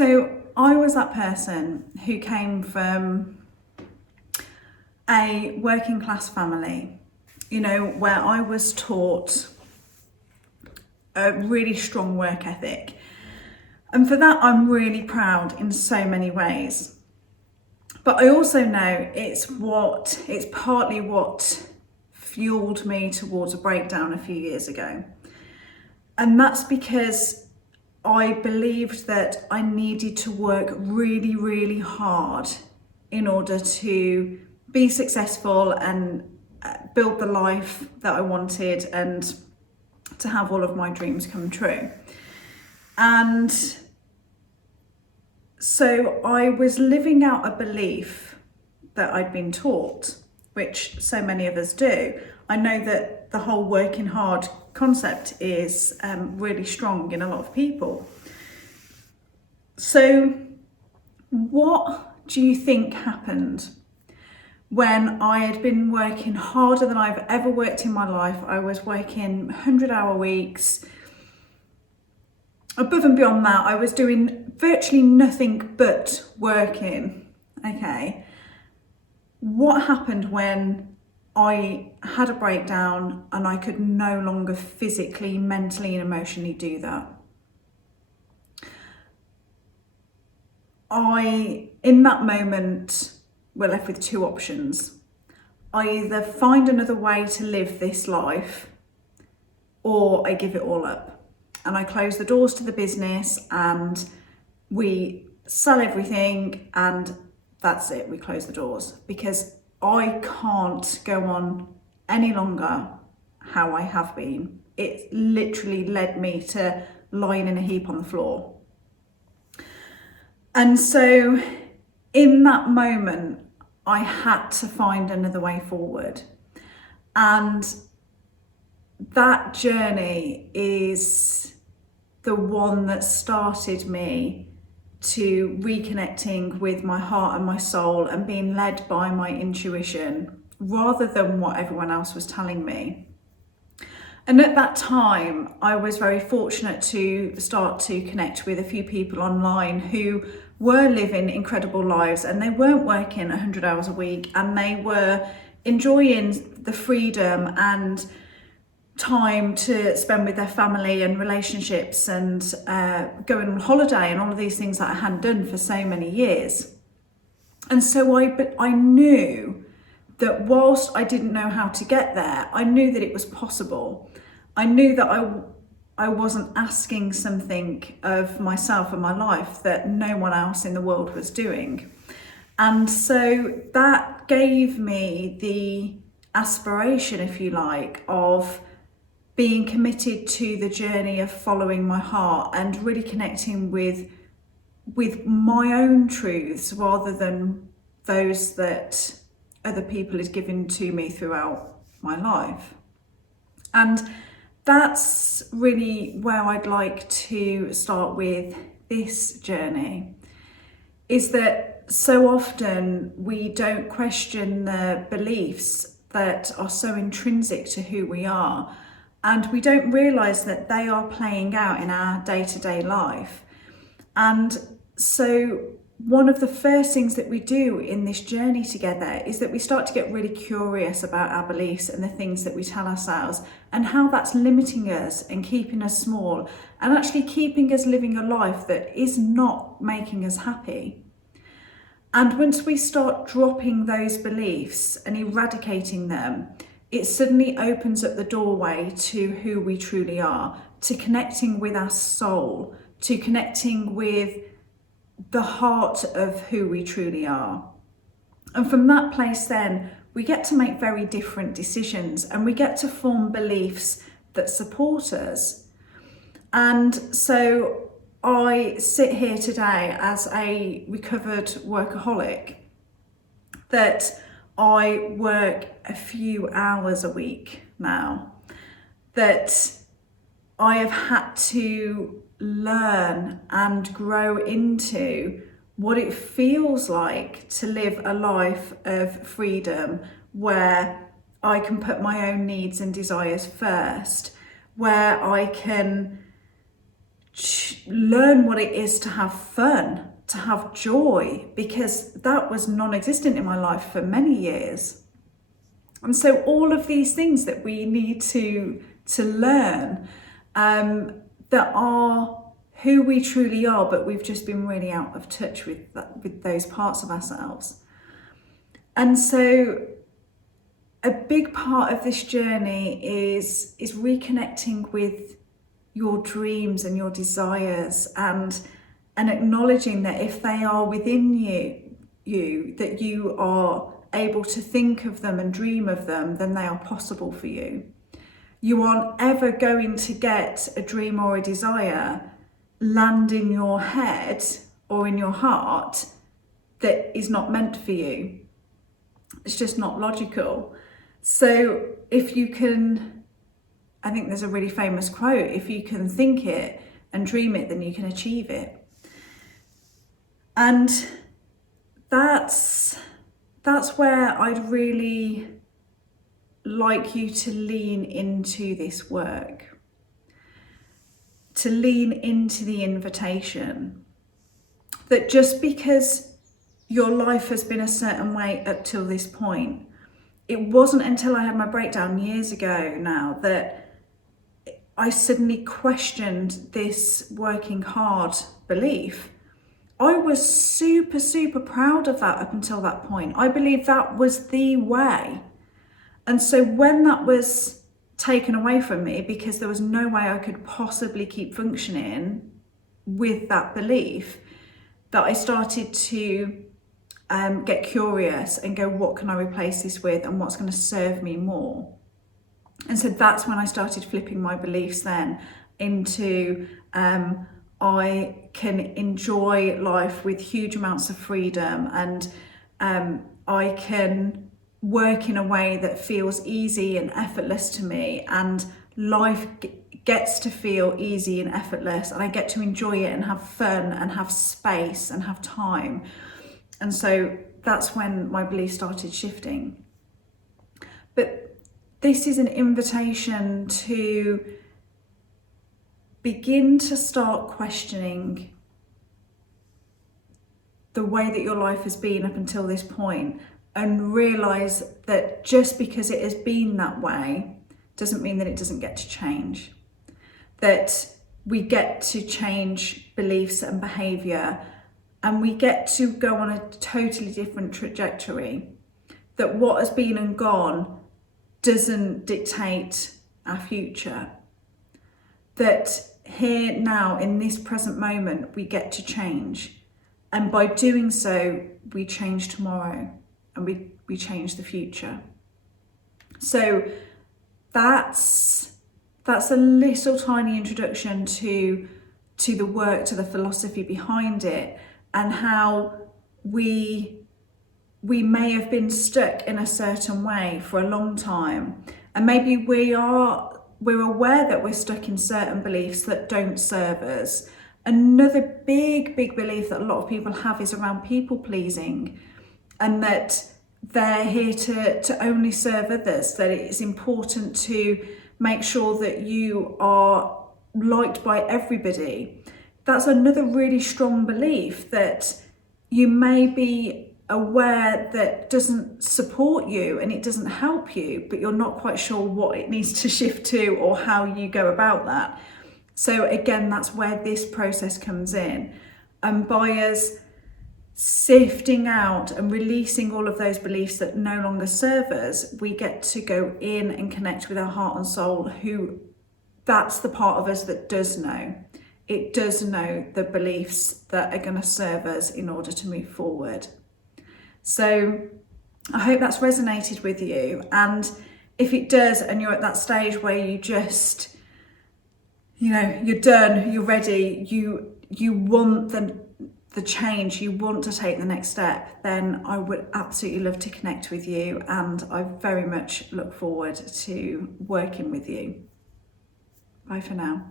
So I was that person who came from a working class family, where I was taught a really strong work ethic. And for that, I'm really proud in so many ways. But I also know it's partly what fueled me towards a breakdown a few years ago. And that's because I believed that I needed to work really, really hard in order to be successful and build the life that I wanted and to have all of my dreams come true. And so I was living out a belief that I'd been taught, which so many of us do. I know that the whole working hard concept is really strong in a lot of people. So what do you think happened when I had been working harder than I've ever worked in my life? I was working 100-hour weeks. Above and beyond that, I was doing virtually nothing but working, okay? What happened when I had a breakdown and I could no longer physically, mentally and emotionally do that? In that moment, we're left with two options. I either find another way to live this life or I give it all up. And I close the doors to the business and we sell everything and that's it, we close the doors, because I can't go on any longer how I have been. It literally led me to lying in a heap on the floor. And so in that moment, I had to find another way forward. And that journey is the one that started me to reconnecting with my heart and my soul and being led by my intuition rather than what everyone else was telling me. And at that time, I was very fortunate to start to connect with a few people online who were living incredible lives and they weren't working 100 hours a week and they were enjoying the freedom and time to spend with their family and relationships and going on holiday and all of these things that I hadn't done for so many years. And so I knew that whilst I didn't know how to get there, I knew that it was possible. I knew that I wasn't asking something of myself and my life that no one else in the world was doing. And so that gave me the aspiration, if you like, of being committed to the journey of following my heart and really connecting with my own truths rather than those that other people had given to me throughout my life. And that's really where I'd like to start with this journey, is that so often we don't question the beliefs that are so intrinsic to who we are, and we don't realise that they are playing out in our day-to-day life. And so one of the first things that we do in this journey together is that we start to get really curious about our beliefs and the things that we tell ourselves and how that's limiting us and keeping us small and actually keeping us living a life that is not making us happy. And once we start dropping those beliefs and eradicating them, it suddenly opens up the doorway to who we truly are, to connecting with our soul, to connecting with the heart of who we truly are. And from that place then, we get to make very different decisions and we get to form beliefs that support us. And so I sit here today as a recovered workaholic, that I work a few hours a week now, that I have had to learn and grow into what it feels like to live a life of freedom where I can put my own needs and desires first, where I can learn what it is to have fun, to have joy, because that was non-existent in my life for many years. And so all of these things that we need to learn, that are who we truly are, but we've just been really out of touch with those parts of ourselves. And so a big part of this journey is reconnecting with your dreams and your desires, and acknowledging that if they are within you, that you are able to think of them and dream of them, then they are possible for you. You aren't ever going to get a dream or a desire land in your head or in your heart that is not meant for you. It's just not logical. So if you can, I think there's a really famous quote, if you can think it and dream it, then you can achieve it. And that's where I'd really like you to lean into this work, to lean into the invitation that just because your life has been a certain way up till this point, it wasn't until I had my breakdown years ago now that I suddenly questioned this working hard belief. I was super, super proud of that up until that point. I believed that was the way. And so when that was taken away from me, because there was no way I could possibly keep functioning with that belief, that I started to get curious and go, what can I replace this with, and what's going to serve me more? And so that's when I started flipping my beliefs then into I can enjoy life with huge amounts of freedom, and I can work in a way that feels easy and effortless to me, and life gets to feel easy and effortless, and I get to enjoy it and have fun and have space and have time. And so that's when my beliefs started shifting. But this is an invitation to begin to start questioning the way that your life has been up until this point, and realize that just because it has been that way doesn't mean that it doesn't get to change. That we get to change beliefs and behavior, and we get to go on a totally different trajectory. That what has been and gone doesn't dictate our future. That here now in this present moment we get to change, and by doing so we change tomorrow, and we change the future. So that's a little tiny introduction to the work, to the philosophy behind it, and how we may have been stuck in a certain way for a long time, and maybe we're aware that we're stuck in certain beliefs that don't serve us. Another big belief that a lot of people have is around people pleasing, and that they're here to only serve others, that it's important to make sure that you are liked by everybody. That's another really strong belief that you may be aware that doesn't support you and it doesn't help you, but you're not quite sure what it needs to shift to or how you go about that. So again, that's where this process comes in. And by us sifting out and releasing all of those beliefs that no longer serve us, we get to go in and connect with our heart and soul, that's the part of us that does know. It does know the beliefs that are going to serve us in order to move forward. So I hope that's resonated with you. And if it does, and you're at that stage where you just, you're done, you're ready, you want the change, you want to take the next step, then I would absolutely love to connect with you, and I very much look forward to working with you. Bye for now.